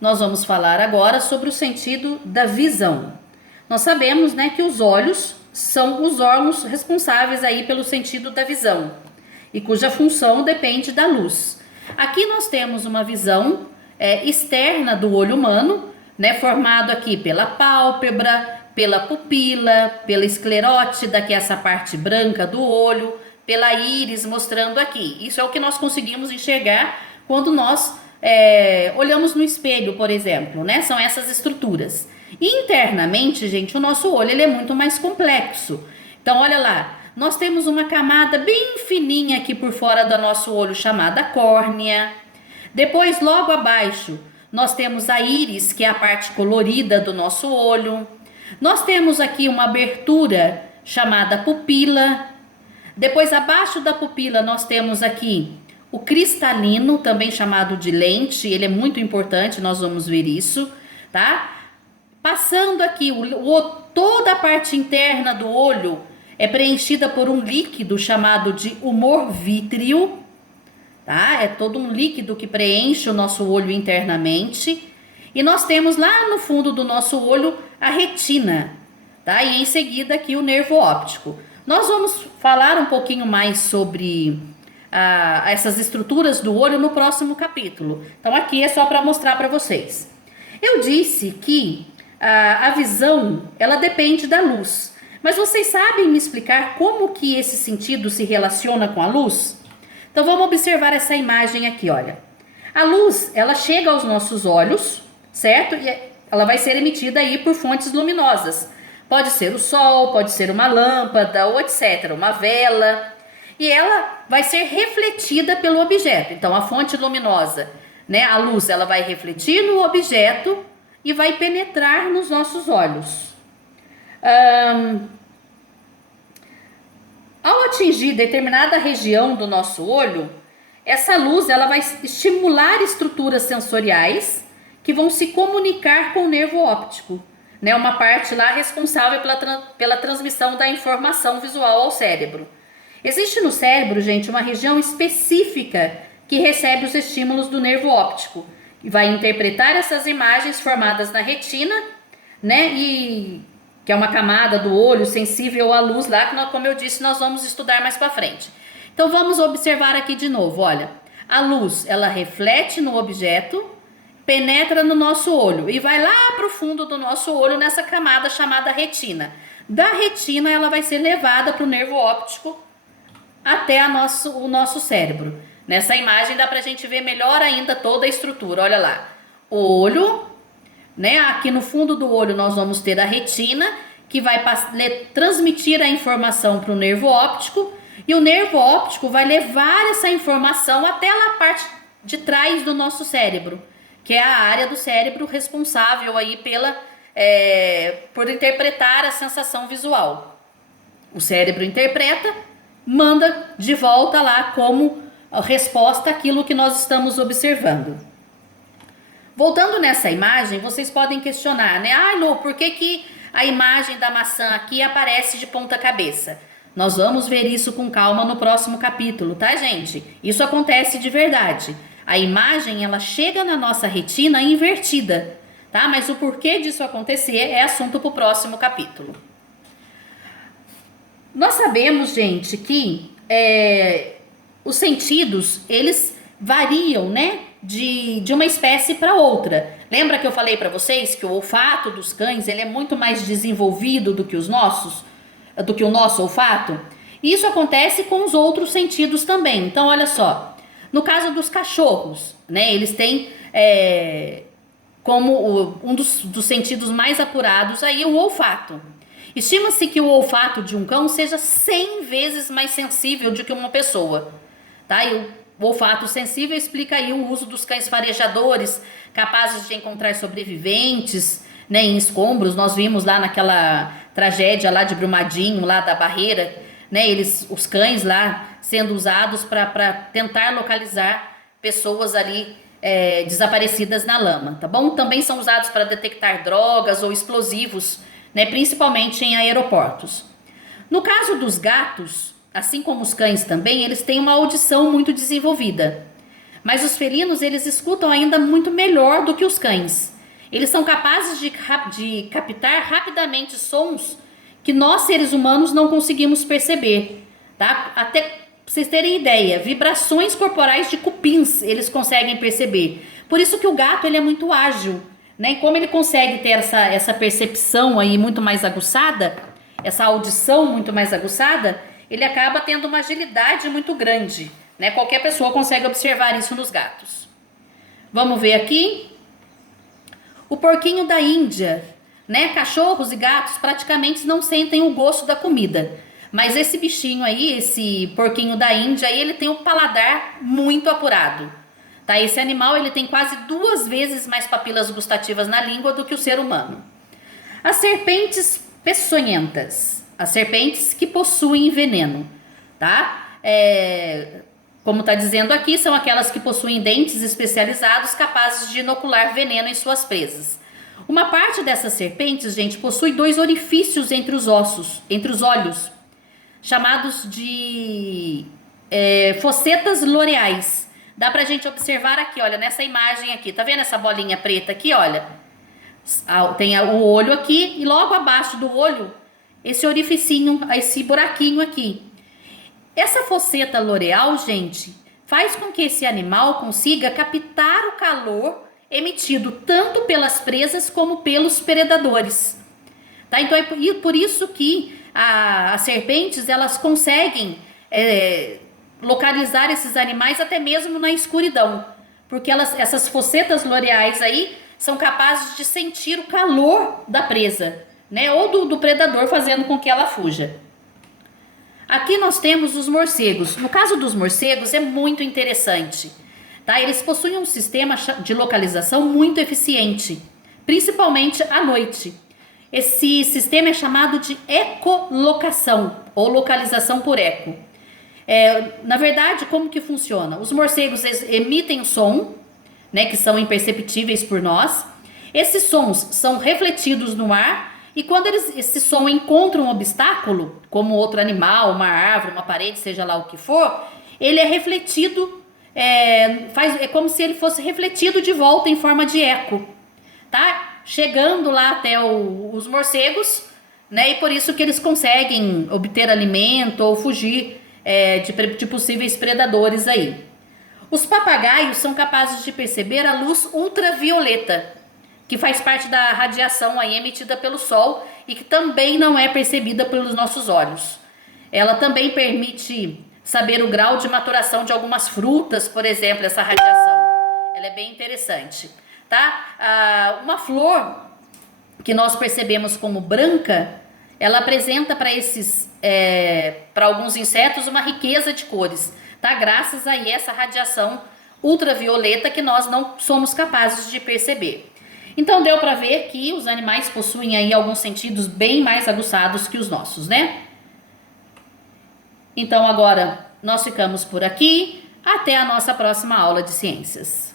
nós vamos falar agora sobre o sentido da visão. Nós sabemos, né, que os olhos são os órgãos responsáveis aí pelo sentido da visão e cuja função depende da luz. Aqui nós temos uma visão externa do olho humano, né, formado aqui pela pálpebra, pela pupila, pela esclerótida, que é essa parte branca do olho, pela íris, mostrando aqui. Isso é o que nós conseguimos enxergar quando nós olhamos no espelho, por exemplo, né? São essas estruturas. Internamente, gente, o nosso olho ele é muito mais complexo. Então, olha lá, nós temos uma camada bem fininha aqui por fora do nosso olho chamada córnea. Depois, logo abaixo, nós temos a íris, que é a parte colorida do nosso olho. Nós temos aqui uma abertura chamada pupila. Depois, abaixo da pupila, nós temos aqui o cristalino, também chamado de lente. Ele é muito importante, nós vamos ver isso, tá? Passando aqui, toda a parte interna do olho é preenchida por um líquido chamado de humor vítreo, tá? É todo um líquido que preenche o nosso olho internamente. E nós temos lá no fundo do nosso olho a retina, tá? E em seguida aqui o nervo óptico. Nós vamos falar um pouquinho mais sobre essas estruturas do olho no próximo capítulo. Então aqui é só para mostrar para vocês. Eu disse que a visão, ela depende da luz. Mas vocês sabem me explicar como que esse sentido se relaciona com a luz? Então vamos observar essa imagem aqui, olha. A luz, ela chega aos nossos olhos, certo? E ela vai ser emitida aí por fontes luminosas. Pode ser o sol, pode ser uma lâmpada ou etc, uma vela. E ela vai ser refletida pelo objeto. Então a fonte luminosa, né, a luz, ela vai refletir no objeto e vai penetrar nos nossos olhos. Ao atingir determinada região do nosso olho, essa luz ela vai estimular estruturas sensoriais que vão se comunicar com o nervo óptico, né? Uma parte lá responsável pela transmissão da informação visual ao cérebro. Existe no cérebro, gente, uma região específica que recebe os estímulos do nervo óptico e vai interpretar essas imagens formadas na retina, né? E que é uma camada do olho sensível à luz lá, que como eu disse, nós vamos estudar mais para frente. Então vamos observar aqui de novo, olha. A luz, ela reflete no objeto, penetra no nosso olho e vai lá para o fundo do nosso olho nessa camada chamada retina. Da retina ela vai ser levada para o nervo óptico até o nosso cérebro. Nessa imagem dá para a gente ver melhor ainda toda a estrutura, olha lá. O olho, né? Aqui no fundo do olho nós vamos ter a retina, que vai transmitir a informação para o nervo óptico, e o nervo óptico vai levar essa informação até lá a parte de trás do nosso cérebro, que é a área do cérebro responsável aí por interpretar a sensação visual. O cérebro interpreta, manda de volta lá como resposta àquilo que nós estamos observando. Voltando nessa imagem, vocês podem questionar, né? Lu, por que a imagem da maçã aqui aparece de ponta cabeça? Nós vamos ver isso com calma no próximo capítulo, tá, gente? Isso acontece de verdade. A imagem, ela chega na nossa retina invertida, tá? Mas o porquê disso acontecer é assunto para o próximo capítulo. Nós sabemos, gente, que os sentidos, eles variam, né? De uma espécie para outra. Lembra que eu falei para vocês que o olfato dos cães ele é muito mais desenvolvido do que o nosso olfato? E isso acontece com os outros sentidos também. Então, olha só, no caso dos cachorros, né, eles têm como um dos sentidos mais apurados aí o olfato. Estima-se que o olfato de um cão seja 100 vezes mais sensível do que uma pessoa, tá? O olfato sensível explica aí o uso dos cães farejadores, capazes de encontrar sobreviventes, né, em escombros. Nós vimos lá naquela tragédia lá de Brumadinho, lá da Barreira, né, os cães lá sendo usados para tentar localizar pessoas ali desaparecidas na lama, tá bom? Também são usados para detectar drogas ou explosivos, né, principalmente em aeroportos. No caso dos gatos, assim como os cães também, eles têm uma audição muito desenvolvida. Mas os felinos, eles escutam ainda muito melhor do que os cães. Eles são capazes de captar rapidamente sons que nós, seres humanos, não conseguimos perceber, tá? Até pra vocês terem ideia, vibrações corporais de cupins eles conseguem perceber. Por isso que o gato, ele é muito ágil, né? E como ele consegue ter essa percepção aí muito mais aguçada, essa audição muito mais aguçada, ele acaba tendo uma agilidade muito grande, né? Qualquer pessoa consegue observar isso nos gatos. Vamos ver aqui. O porquinho da Índia, né? Cachorros e gatos praticamente não sentem o gosto da comida. Mas esse bichinho aí, esse porquinho da Índia, aí, ele tem um paladar muito apurado. Tá? Esse animal, ele tem quase 2 vezes mais papilas gustativas na língua do que o ser humano. As serpentes peçonhentas, as serpentes que possuem veneno, tá? Como está dizendo aqui, são aquelas que possuem dentes especializados capazes de inocular veneno em suas presas. Uma parte dessas serpentes, gente, possui 2 orifícios entre os olhos, chamados de fossetas loreais. Dá pra gente observar aqui, olha, nessa imagem aqui, tá vendo essa bolinha preta aqui, olha? Tem o olho aqui e logo abaixo do olho, esse orificinho, esse buraquinho aqui. Essa fosseta loreal, gente, faz com que esse animal consiga captar o calor emitido tanto pelas presas como pelos predadores. Tá? Então é por isso que as serpentes, elas conseguem localizar esses animais até mesmo na escuridão, porque essas fossetas loreais aí são capazes de sentir o calor da presa, né? Ou do predador, fazendo com que ela fuja. Aqui nós temos os morcegos. No caso dos morcegos é muito interessante, tá? Eles possuem um sistema de localização muito eficiente, principalmente à noite. Esse sistema é chamado de ecolocação ou localização por eco. Na verdade, como que funciona? Os morcegos emitem som, né, que são imperceptíveis por nós. Esses sons são refletidos no ar e quando esse som encontra um obstáculo, como outro animal, uma árvore, uma parede, seja lá o que for, ele é refletido, é como se ele fosse refletido de volta em forma de eco, tá? Chegando lá até os morcegos, né? E por isso que eles conseguem obter alimento ou fugir de possíveis predadores aí. Os papagaios são capazes de perceber a luz ultravioleta, que faz parte da radiação aí emitida pelo sol e que também não é percebida pelos nossos olhos. Ela também permite saber o grau de maturação de algumas frutas, por exemplo, essa radiação. Ela é bem interessante, tá? Uma flor que nós percebemos como branca, ela apresenta para alguns insetos uma riqueza de cores, tá? Graças a essa radiação ultravioleta que nós não somos capazes de perceber. Então deu para ver que os animais possuem aí alguns sentidos bem mais aguçados que os nossos, né? Então agora nós ficamos por aqui. Até a nossa próxima aula de ciências.